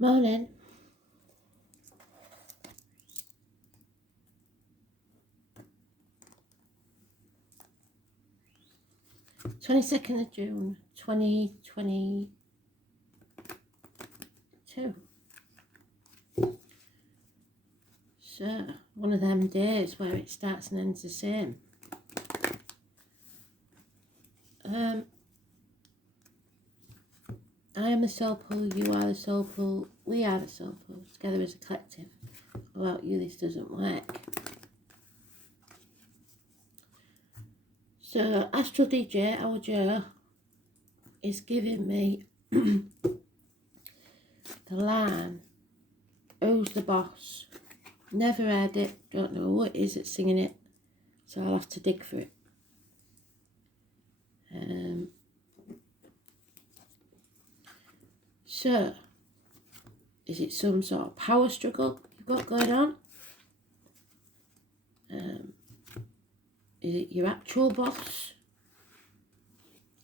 Morning. June 22nd, 2022. So, one of them days where it starts and ends the same. I am the soul pool, you are the soul pool, we are the soul pool, together as a collective. Without you, this doesn't work. So, Astral DJ, our Joe, is giving me the line, who's the boss? Never heard it, don't know who it is that's singing it, so I'll have to dig for it. So, is it some sort of power struggle you've got going on? Is it your actual boss?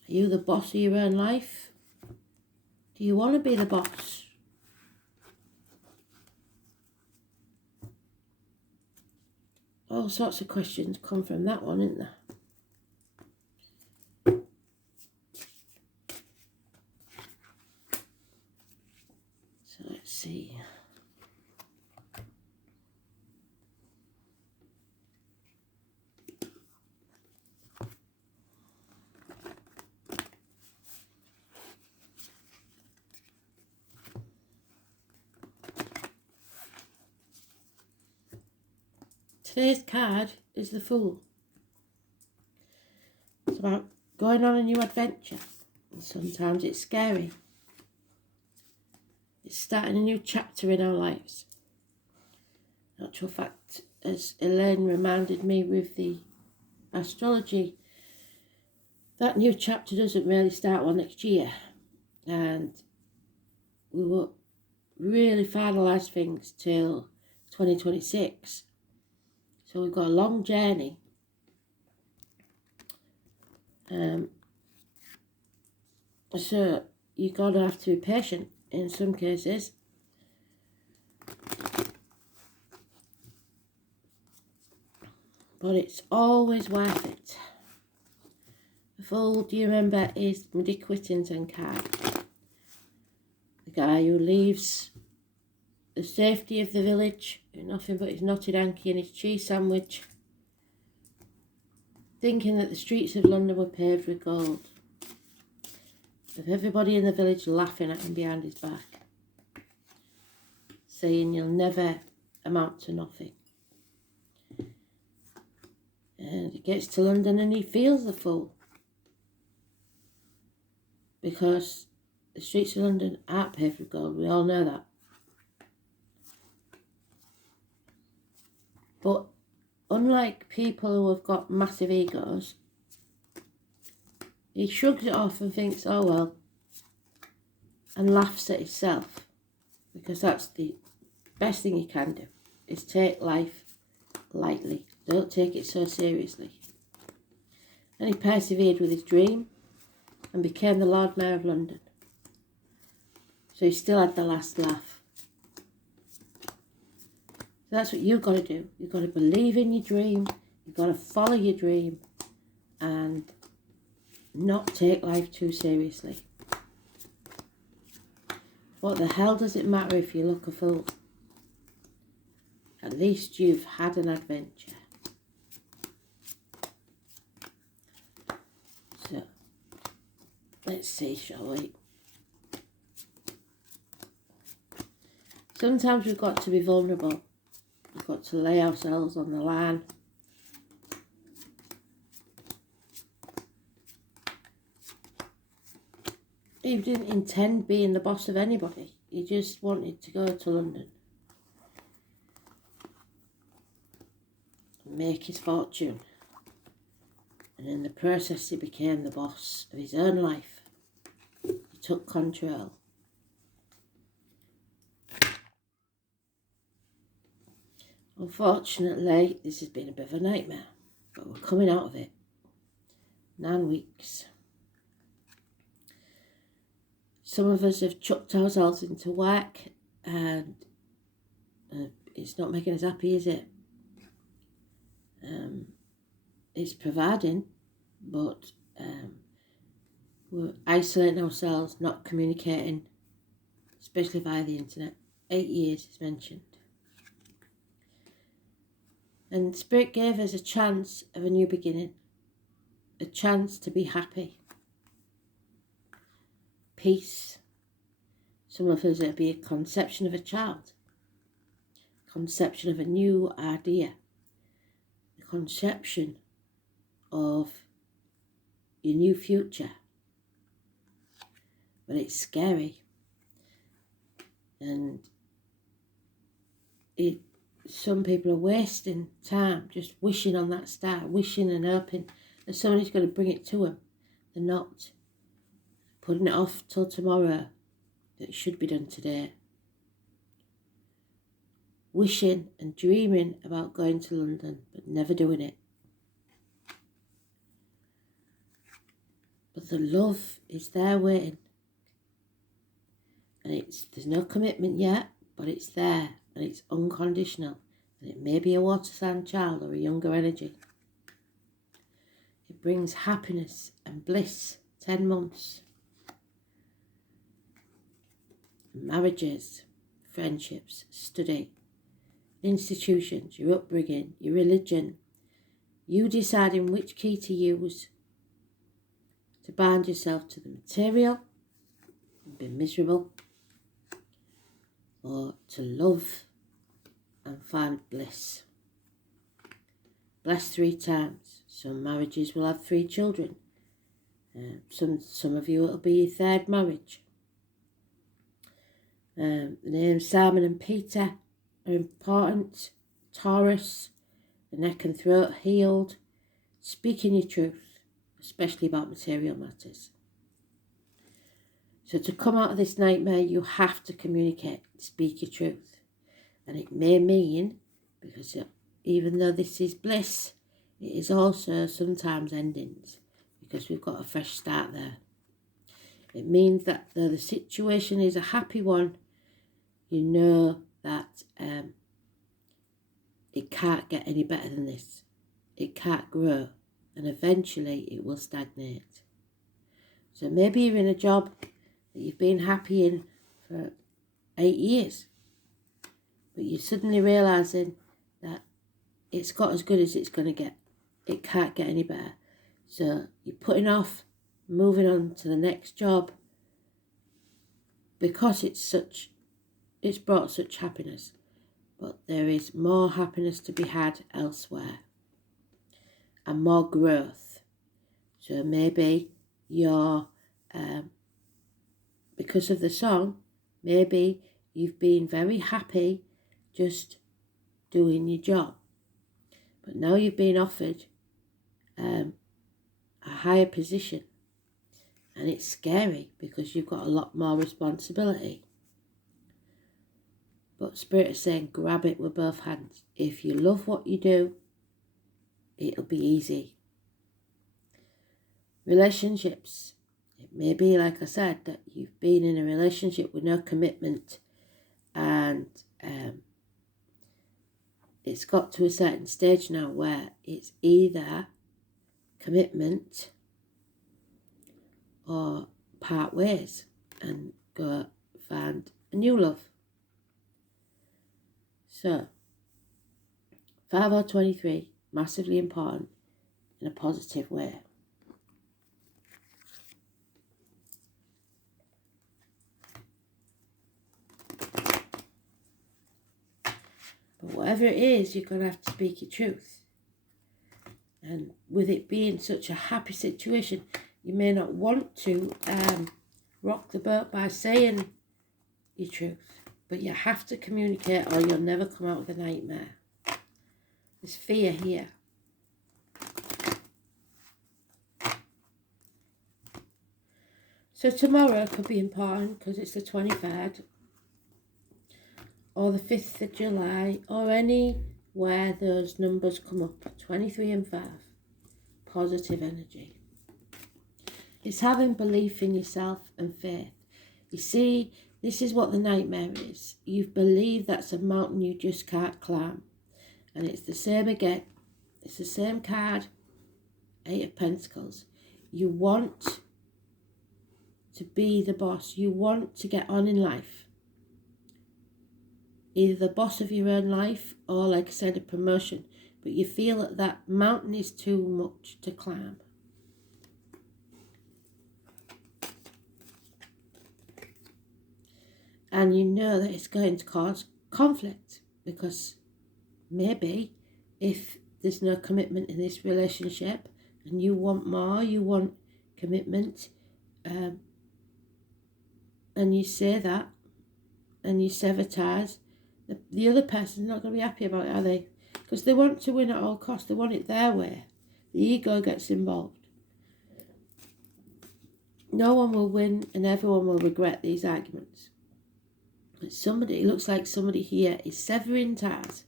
Are you the boss of your own life? Do you want to be the boss? All sorts of questions come from that one, isn't there? So let's see. Today's card is the Fool. It's about going on a new adventure. And sometimes it's scary. It's starting a new chapter in our lives. In actual fact, as Elaine reminded me with the astrology, that new chapter doesn't really start till next year. And we won't really finalise things till 2026. So we've got a long journey. So you're going to have to be patient in some cases. But it's always worth it. The Fool, do you remember, is Dick Whittington card. The guy who leaves the safety of the village with nothing but his knotted hanky and his cheese sandwich, thinking that the streets of London were paved with gold, with everybody in the village laughing at him behind his back, saying you'll never amount to nothing. And he gets to London and he feels the Fool, because the streets of London aren't paved with gold, we all know that. But unlike people who have got massive egos, he shrugs it off and thinks, oh well, and laughs at himself, because that's the best thing you can do, is take life lightly. Don't take it so seriously. And he persevered with his dream and became the Lord Mayor of London. So he still had the last laugh. That's what you've got to do. You've got to believe in your dream. You've got to follow your dream and not take life too seriously. What the hell does it matter if you look a fool? At least you've had an adventure. So, let's see, shall we? Sometimes we've got to be vulnerable. We've got to lay ourselves on the line. He didn't intend being the boss of anybody. He just wanted to go to London and make his fortune. And in the process, he became the boss of his own life. He took control. Unfortunately, this has been a bit of a nightmare, but we're coming out of it. 9 weeks. Some of us have chucked ourselves into work and it's not making us happy, is it? It's providing, but we're isolating ourselves, not communicating, especially via the internet. 8 years is mentioned. And Spirit gave us a chance of a new beginning, a chance to be happy, peace. Some of us, it'll be a conception of a child, conception of a new idea, the conception of your new future. But it's scary, and some people are wasting time just wishing on that star, wishing and hoping that somebody's going to bring it to them. They're not. Putting it off till tomorrow. That should be done today. Wishing and dreaming about going to London, but never doing it. But the love is there waiting. And there's no commitment yet, but it's there, and it's unconditional. And it may be a water sign child or a younger energy. It brings happiness and bliss. 10 months. Marriages, friendships, study, institutions, your upbringing, your religion. You deciding which key to use to bind yourself to the material and be miserable, or to love and find bliss. Blessed 3 times. Some marriages will have 3 children. Some of you it'll be your 3rd marriage. The names Simon and Peter are important. Taurus, the neck and throat healed. Speaking your truth, especially about material matters. So to come out of this nightmare, you have to communicate, speak your truth. And it may mean, because even though this is bliss, it is also sometimes endings, because we've got a fresh start there. It means that though the situation is a happy one, you know that it can't get any better than this. It can't grow, and eventually it will stagnate. So maybe you're in a job that you've been happy in for 8 years, but you're suddenly realising that it's got as good as it's going to get. It can't get any better. So you're putting off moving on to the next job because it's brought such happiness. But there is more happiness to be had elsewhere and more growth. So maybe you're, because of the song, maybe you've been very happy just doing your job. But now you've been offered a higher position. And it's scary because you've got a lot more responsibility. But Spirit is saying, grab it with both hands. If you love what you do, it'll be easy. Relationships. It may be, like I said, that you've been in a relationship with no commitment, and it's got to a certain stage now where it's either commitment or part ways and go find a new love. So, 5 or 23, massively important in a positive way. But whatever it is, you're going to have to speak your truth. And with it being such a happy situation, you may not want to rock the boat by saying your truth. But you have to communicate or you'll never come out of the nightmare. There's fear here. So tomorrow could be important because it's the 23rd or the 5th of July or anywhere those numbers come up, 23 and 5. Positive energy. It's having belief in yourself and faith. You see, This is what the nightmare is. You believe that's a mountain you just can't climb. And it's the same again. It's the same card, 8 of Pentacles. You want to be the boss. You want to get on in life. Either the boss of your own life or, like I said, a promotion. But you feel that that mountain is too much to climb. And you know that it's going to cause conflict, because maybe if there's no commitment in this relationship and you want more, you want commitment, and you say that and you sever ties, the other person's not going to be happy about it, are they? Because they want to win at all costs. They want it their way. The ego gets involved. No one will win and everyone will regret these arguments. But somebody, it looks like somebody here is severing ties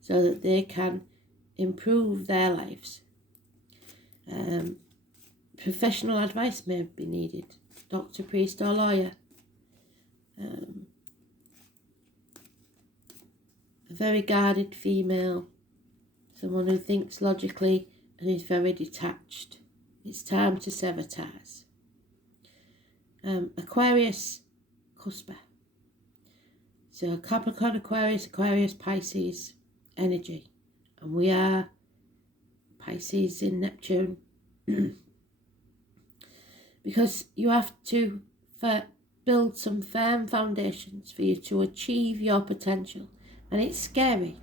so that they can improve their lives. Professional advice may be needed. Doctor, priest or lawyer. A very guarded female. Someone who thinks logically and is very detached. It's time to sever ties. Aquarius, cusper. So Capricorn, Aquarius, Pisces energy. And we are Pisces in Neptune. Because you have to build some firm foundations for you to achieve your potential. And it's scary.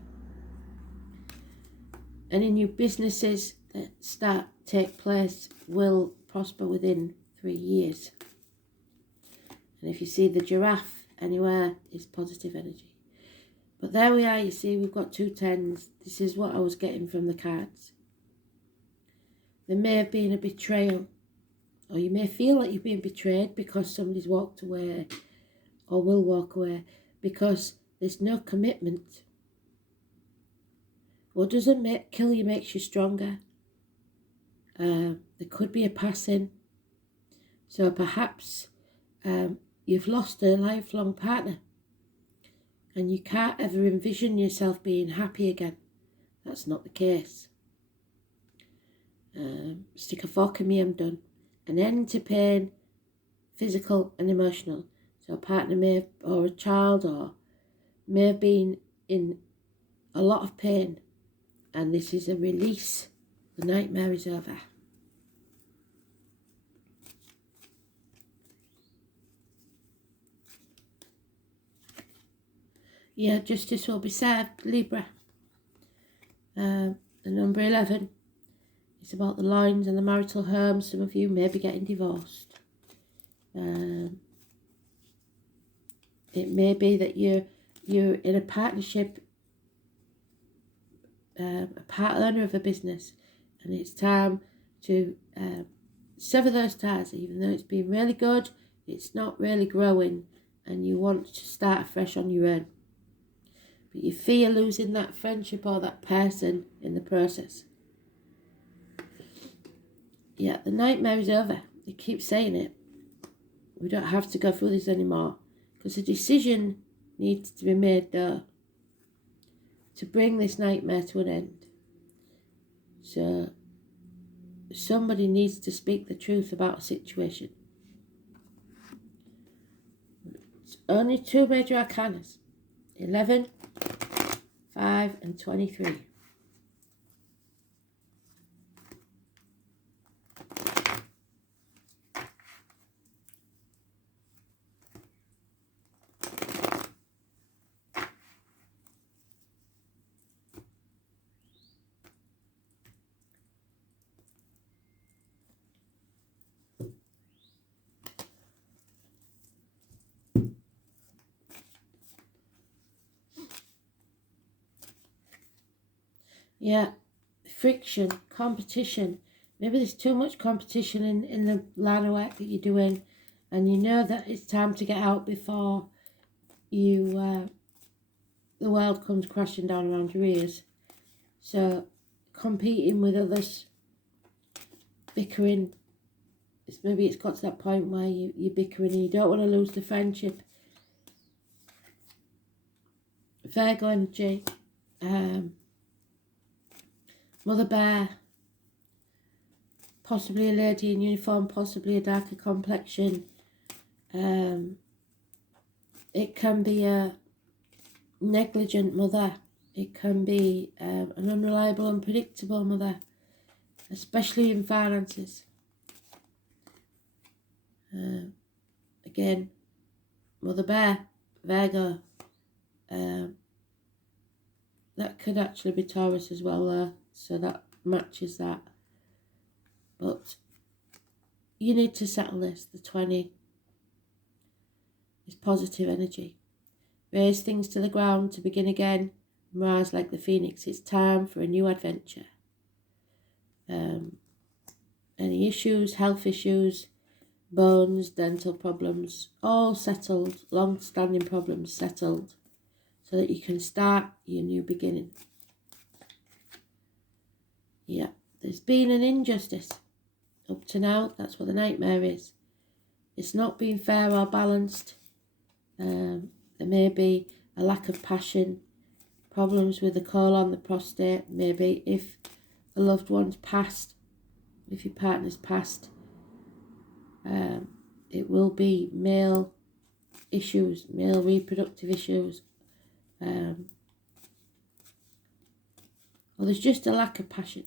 And in your businesses that take place will prosper within 3 years. And if you see the giraffe anywhere, it's positive energy. But there we are, you see, we've got 2 tens. This is what I was getting from the cards. There may have been a betrayal, or you may feel like you've been betrayed because somebody's walked away or will walk away because there's no commitment. What doesn't kill you makes you stronger. There could be a passing. So perhaps you've lost a lifelong partner and you can't ever envision yourself being happy again. That's not the case. Stick a fork in me, I'm done. An end to pain, physical and emotional. So a partner may, or a child, or may have been in a lot of pain, and this is a release. The nightmare is over. Yeah, justice will be served, Libra. The number 11. It's about the lines and the marital home. Some of you may be getting divorced. It may be that you're in a partnership, a part owner of a business, and it's time to sever those ties. Even though it's been really good, it's not really growing, and you want to start afresh on your own. But you fear losing that friendship or that person in the process. Yeah, the nightmare is over. They keep saying it. We don't have to go through this anymore. Because a decision needs to be made though, to bring this nightmare to an end. So somebody needs to speak the truth about a situation. It's only 2 major arcanas. 11, 5 and 23. Yeah, friction, competition. Maybe there's too much competition in the line of work that you're doing, and you know that it's time to get out before you the world comes crashing down around your ears. So competing with others, bickering. Maybe it's got to that point where you're bickering and you don't want to lose the friendship, Virgo energy, Mother Bear, possibly a lady in uniform, possibly a darker complexion. It can be a negligent mother. It can be an unreliable, unpredictable mother, especially in finances. Again, Mother Bear, Virgo. That could actually be Taurus as well there, so that matches that. But you need to settle this. The 20 is positive energy. Raise things to the ground to begin again, and rise like the phoenix. It's time for a new adventure. Any issues, health issues, bones, dental problems, all settled, long-standing problems settled, so that you can start your new beginning. Yeah, there's been an injustice up to now. That's what the nightmare is. It's not been fair or balanced. There may be a lack of passion, problems with the colon, the prostate, maybe if a loved one's passed, if your partner's passed. It will be male issues, male reproductive issues. Or there's just a lack of passion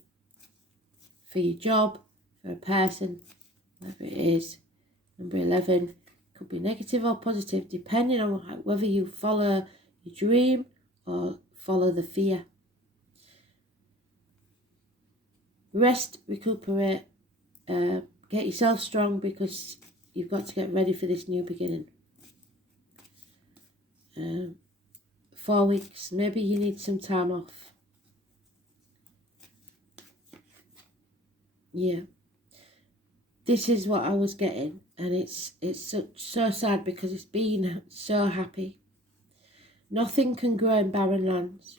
for your job, for a person, whatever it is. Number 11 could be negative or positive, depending on whether you follow your dream or follow the fear. Rest, recuperate, get yourself strong, because you've got to get ready for this new beginning. 4 weeks, maybe you need some time off. Yeah, this is what I was getting, and it's so sad because it's been so happy. Nothing can grow in barren lands,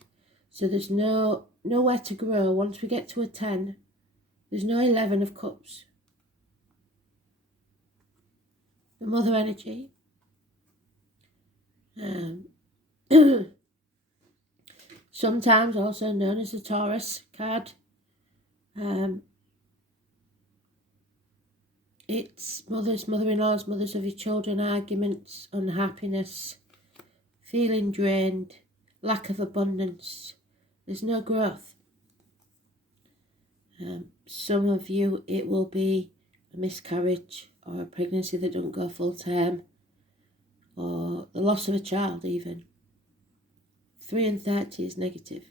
so there's nowhere to grow. Once we get to a 10, there's no 11 of cups. The mother energy. Sometimes also known as the Taurus card. It's mothers, mother-in-laws, mothers of your children, arguments, unhappiness, feeling drained, lack of abundance. There's no growth. Some of you, it will be a miscarriage or a pregnancy that don't go full term, or the loss of a child even. 3 and 30 is negative.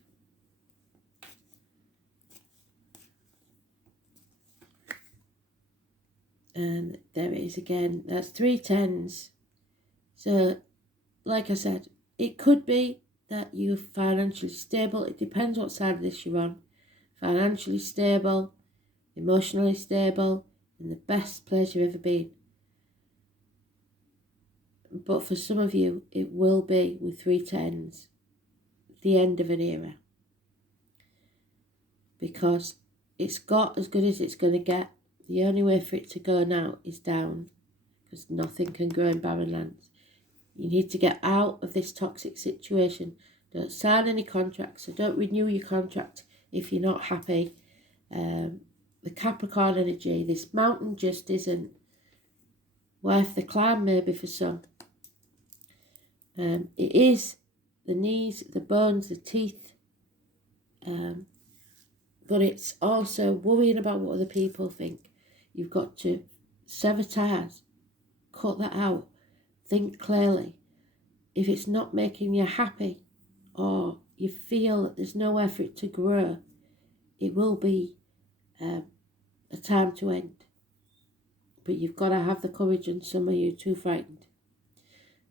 And there it is again. That's 3 10s. So, like I said, it could be that you're financially stable. It depends what side of this you're on. Financially stable, emotionally stable, in the best place you've ever been. But for some of you, it will be with 3 10s, the end of an era. Because it's got as good as it's going to get. The only way for it to go now is down, because nothing can grow in barren lands. You need to get out of this toxic situation. Don't sign any contracts, so don't renew your contract if you're not happy. The Capricorn energy, this mountain just isn't worth the climb maybe for some. It is the knees, the bones, the teeth, but it's also worrying about what other people think. You've got to sever ties, cut that out, think clearly. If it's not making you happy, or you feel that there's nowhere for it to grow, it will be a time to end. But you've got to have the courage, and some of you are too frightened.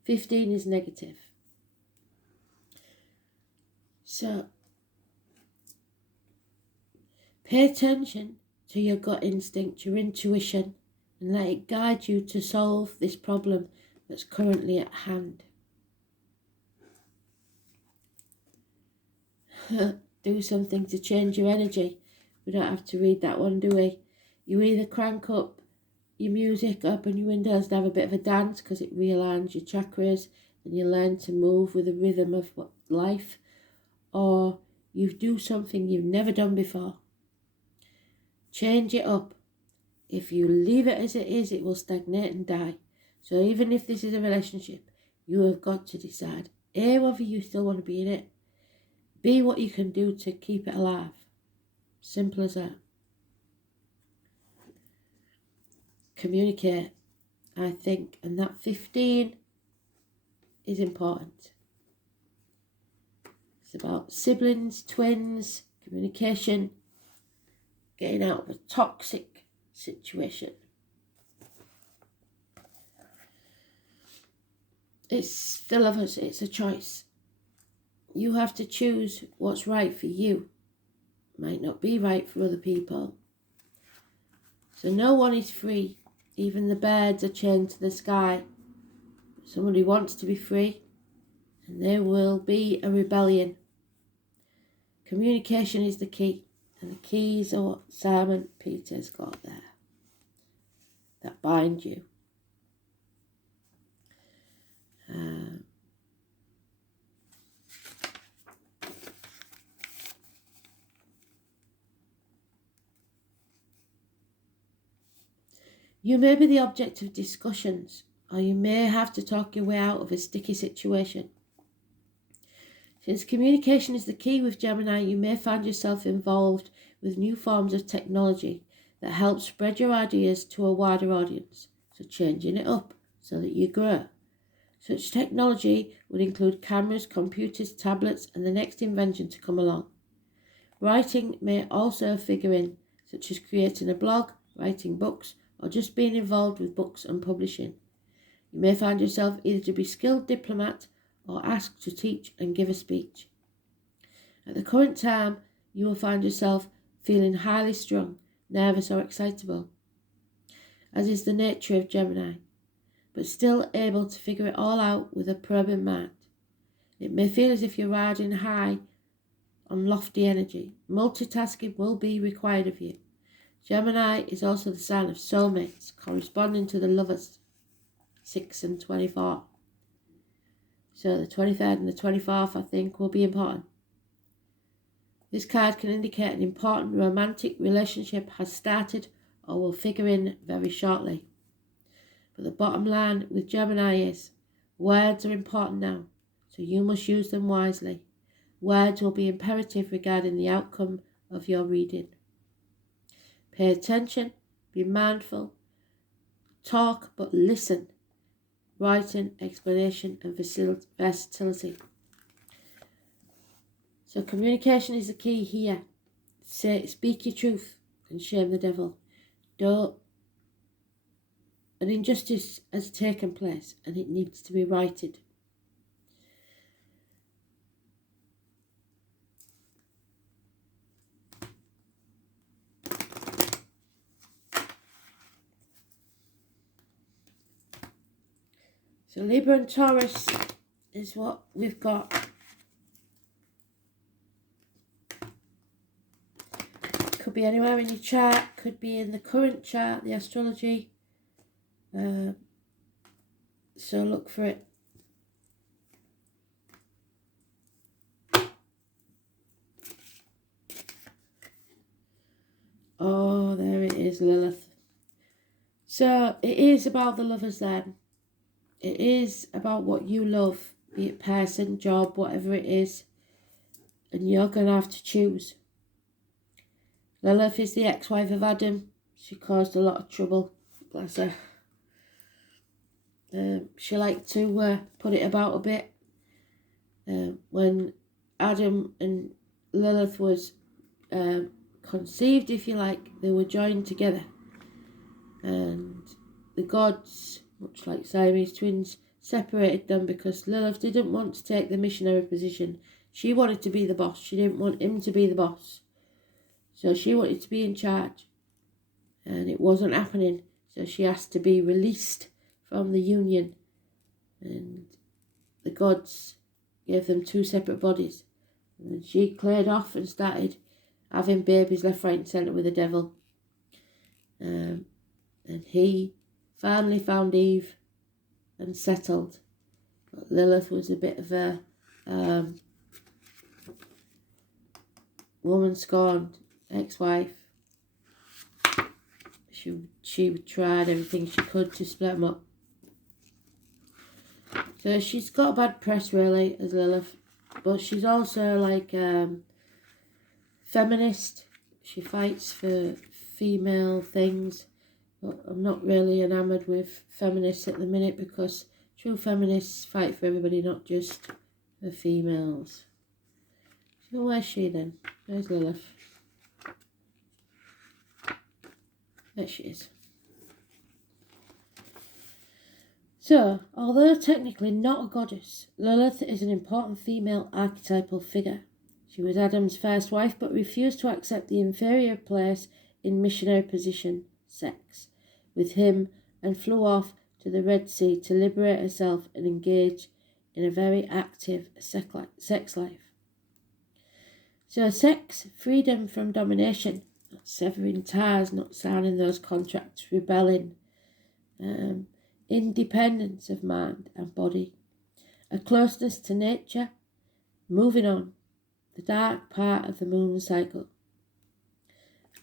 15 is negative. So, pay attention to your gut instinct, your intuition, and let it guide you to solve this problem that's currently at hand. Do something to change your energy. We don't have to read that one, do we? You either crank up your music, open your windows and have a bit of a dance, because it realigns your chakras and you learn to move with the rhythm of life, or you do something you've never done before. Change it up. If you leave it as it is, it will stagnate and die. So even if this is a relationship, you have got to decide, A, whether you still want to be in it, B, what you can do to keep it alive. Simple as that. Communicate, I think, and that 15 is important. It's about siblings, twins, communication, getting out of a toxic situation. It's the lovers, it's a choice. You have to choose what's right for you. Might not be right for other people. So no one is free. Even the birds are chained to the sky. Somebody wants to be free, and there will be a rebellion. Communication is the key, and the keys are what Simon Peter's got there, that bind you. You may be the object of discussions, or you may have to talk your way out of a sticky situation. Since communication is the key with Gemini, you may find yourself involved with new forms of technology that help spread your ideas to a wider audience, so changing it up so that you grow. Such technology would include cameras, computers, tablets, and the next invention to come along. Writing may also figure in, such as creating a blog, writing books, or just being involved with books and publishing. You may find yourself either to be a skilled diplomat or asked to teach and give a speech. At the current time, you will find yourself feeling highly strung, nervous or excitable, as is the nature of Gemini, but still able to figure it all out with a probing mind. It may feel as if you're riding high on lofty energy. Multitasking will be required of you. Gemini is also the sign of soulmates, corresponding to the lovers, 6 and 24. So the 23rd and the 24th, I think, will be important. This card can indicate an important romantic relationship has started or will figure in very shortly. But the bottom line with Gemini is, words are important now, so you must use them wisely. Words will be imperative regarding the outcome of your reading. Pay attention, be mindful, talk but listen. Writing, explanation and versatility. So communication is the key here. Speak your truth and shame the devil. An injustice has taken place and it needs to be righted. So Libra and Taurus is what we've got. Could be anywhere in your chart, could be in the current chart, the astrology. So look for it. Oh, there it is, Lilith. So it is about the lovers then. It is about what you love, be it person, job, whatever it is. And you're going to have to choose. Lilith is the ex-wife of Adam. She caused a lot of trouble. Bless her. She liked to put it about a bit. When Adam and Lilith was conceived, if you like, they were joined together. And the gods, much like Siamese twins, separated them because Lilith didn't want to take the missionary position. She wanted to be the boss. She didn't want him to be the boss. So she wanted to be in charge. And it wasn't happening. So she asked to be released from the union. And the gods gave them two separate bodies. And she cleared off and started having babies left, right and centre with the devil. And he finally found Eve and settled. But Lilith was a bit of a woman scorned, ex-wife. She tried everything she could to split them up. So she's got a bad press really as Lilith, but she's also like feminist. She fights for female things, but I'm not really enamoured with feminists at the minute, because true feminists fight for everybody, not just for females. So where's she then? Where's Lilith? There she is. So, although technically not a goddess, Lilith is an important female archetypal figure. She was Adam's first wife, but refused to accept the inferior place in missionary position, sex, with him, and flew off to the Red Sea to liberate herself and engage in a very active sex life. So sex, freedom from domination, not severing ties, not signing those contracts, rebelling, independence of mind and body, a closeness to nature, moving on, the dark part of the moon cycle.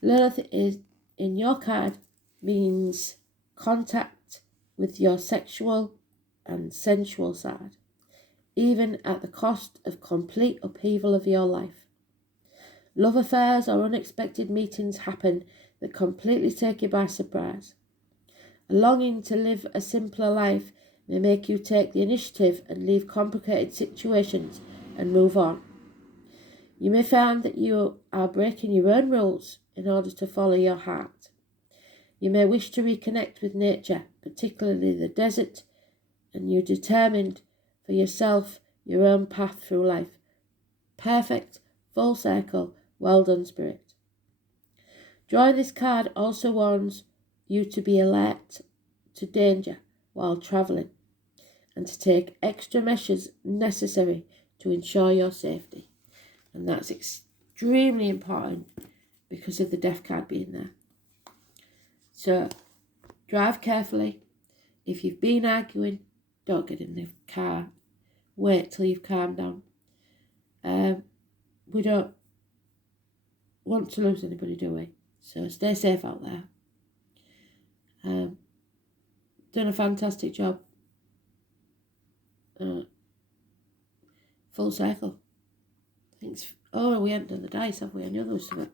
Lilith is in your card means contact with your sexual and sensual side, even at the cost of complete upheaval of your life. Love affairs or unexpected meetings happen that completely take you by surprise. A longing to live a simpler life may make you take the initiative and leave complicated situations and move on. You may find that you are breaking your own rules in order to follow your heart. You may wish to reconnect with nature, particularly the desert, and you're determined for yourself your own path through life. Perfect, full circle, well done, Spirit. Drawing this card also warns you to be alert to danger while travelling and to take extra measures necessary to ensure your safety. And that's extremely important because of the death card being there. So, drive carefully. If you've been arguing, don't get in the car. Wait till you've calmed down. We don't want to lose anybody, do we? So stay safe out there. Done a fantastic job. Full circle. Thanks. Oh, we haven't done the dice, have we? I knew there was something.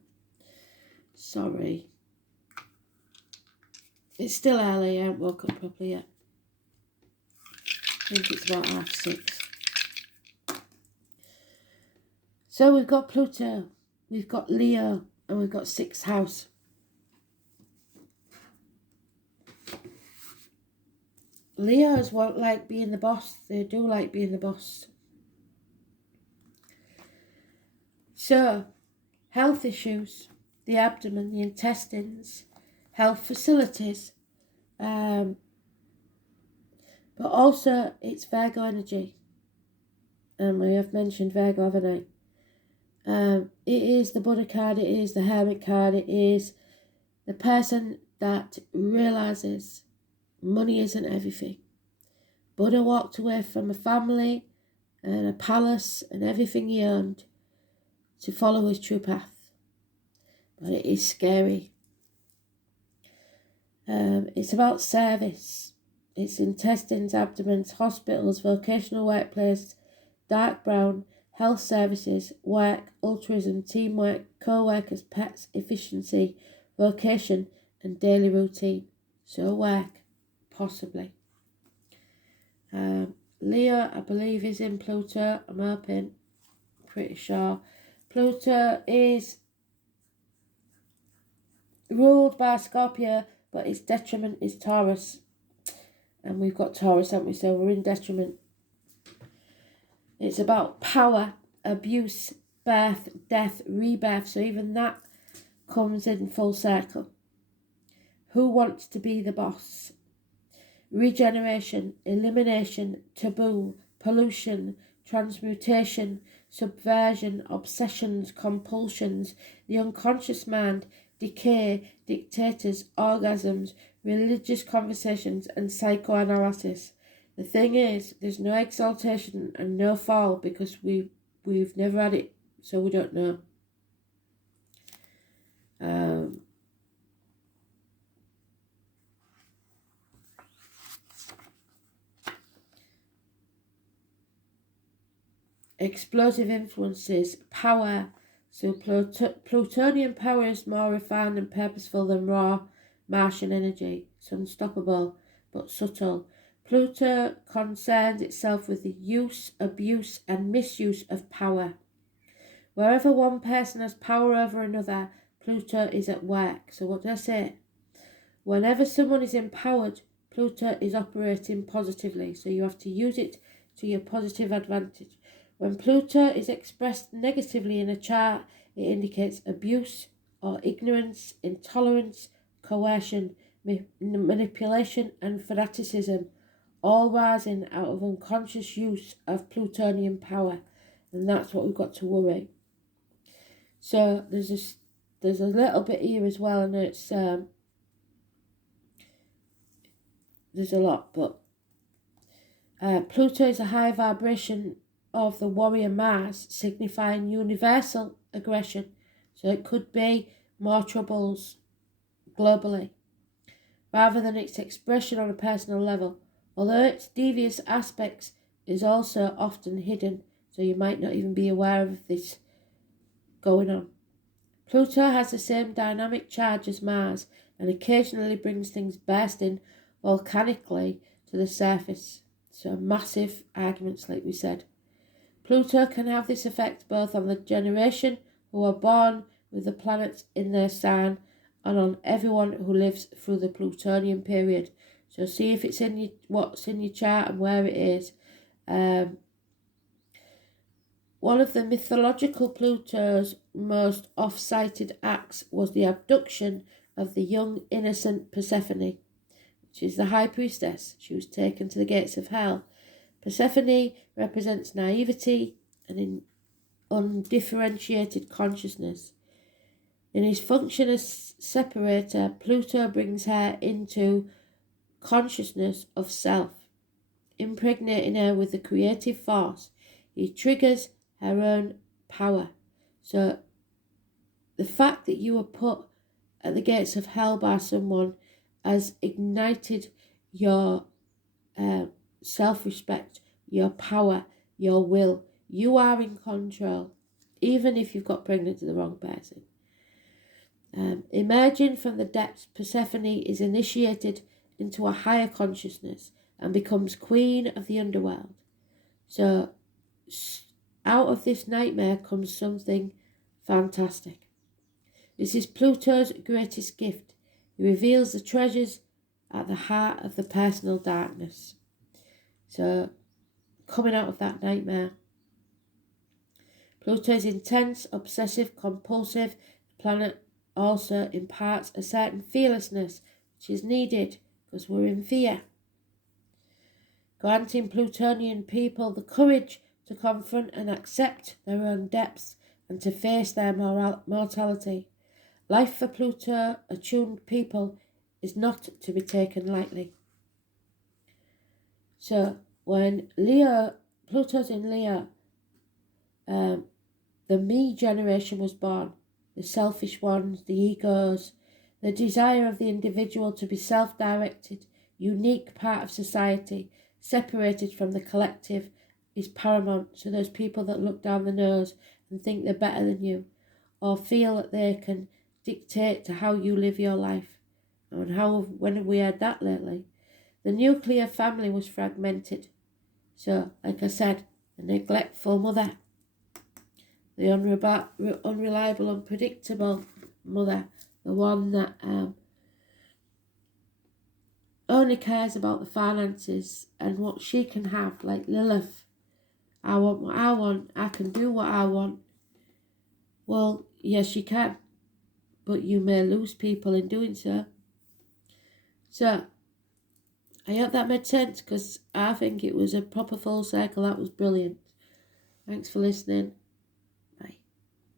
Sorry. It's still early. I haven't woke up properly yet. I think it's about 6:30. So we've got Pluto, we've got Leo, and we've got 6th house. Leos won't like being the boss. They do like being the boss. So, health issues, the abdomen, the intestines, health facilities, but also it's Virgo energy. And I have mentioned Virgo, haven't I? It is the Buddha card, it is the Hermit card, it is the person that realises money isn't everything. Buddha walked away from a family and a palace and everything he owned to follow his true path. But it is scary. It's about service. It's intestines, abdomens, hospitals, vocational workplace, dark brown, health services, work, altruism, teamwork, co-workers, pets, efficiency, vocation, and daily routine. So work, possibly. Leo, I believe, is in Pluto. I'm hoping, pretty sure. Pluto is ruled by Scorpio, but its detriment is Taurus. And we've got Taurus, haven't we? So we're in detriment. It's about power, abuse, birth, death, rebirth. So even that comes in full circle. Who wants to be the boss? Regeneration, elimination, taboo, pollution, transmutation, subversion, obsessions, compulsions, the unconscious mind, decay, dictators, orgasms, religious conversations, and psychoanalysis. The thing is, there's no exaltation and no fall because we've never had it, so we don't know. Explosive influences, power. So plutonium power is more refined and purposeful than raw Martian energy. It's unstoppable but subtle. Pluto concerns itself with the use, abuse and misuse of power. Wherever one person has power over another, Pluto is at work. So what do I say? Whenever someone is empowered, Pluto is operating positively. So you have to use it to your positive advantage. When Pluto is expressed negatively in a chart, it indicates abuse or ignorance, intolerance, coercion, manipulation and fanaticism, all rising out of unconscious use of plutonium power. And that's what we've got to worry. So there's a little bit here as well, and it's there's a lot, but Pluto is a high vibration of the warrior Mars, signifying universal aggression. So it could be more troubles globally, rather than its expression on a personal level. Although its devious aspects is also often hidden, so you might not even be aware of this going on. Pluto has the same dynamic charge as Mars and occasionally brings things bursting volcanically to the surface. So massive arguments, like we said. Pluto can have this effect both on the generation who are born with the planets in their sign and on everyone who lives through the plutonium period. So see if it's in what's in your chart and where it is. One of the mythological Pluto's most oft-cited acts was the abduction of the young innocent Persephone, which is the high priestess. She was taken to the gates of hell. Persephone represents naivety and undifferentiated consciousness. In his function as separator, Pluto brings her into consciousness of self, impregnating her with the creative force. He triggers her own power. So the fact that you were put at the gates of hell by someone has ignited your self-respect, your power, your will. You are in control, even if you've got pregnant to the wrong person. Emerging from the depths, Persephone is initiated into a higher consciousness and becomes queen of the underworld. So out of this nightmare comes something fantastic. This is Pluto's greatest gift. He reveals the treasures at the heart of the personal darkness. So, coming out of that nightmare. Pluto is intense, obsessive, compulsive. The planet also imparts a certain fearlessness which is needed because we're in fear. Granting Plutonian people the courage to confront and accept their own depths and to face their mortality. Life for Pluto-attuned people is not to be taken lightly. So when Pluto's in Leo, the me generation was born, the selfish ones, the egos, the desire of the individual to be self-directed, unique part of society, separated from the collective, is paramount. So those people that look down the nose and think they're better than you, or feel that they can dictate to how you live your life. And when have we had that lately? The nuclear family was fragmented. So, like I said, the neglectful mother, the unreliable, unpredictable mother, the one that only cares about the finances and what she can have, like Lilith. I want what I want, I can do what I want. Well, yes, you can, but you may lose people in doing so. So, I hope that made sense because I think it was a proper full circle. That was brilliant. Thanks for listening.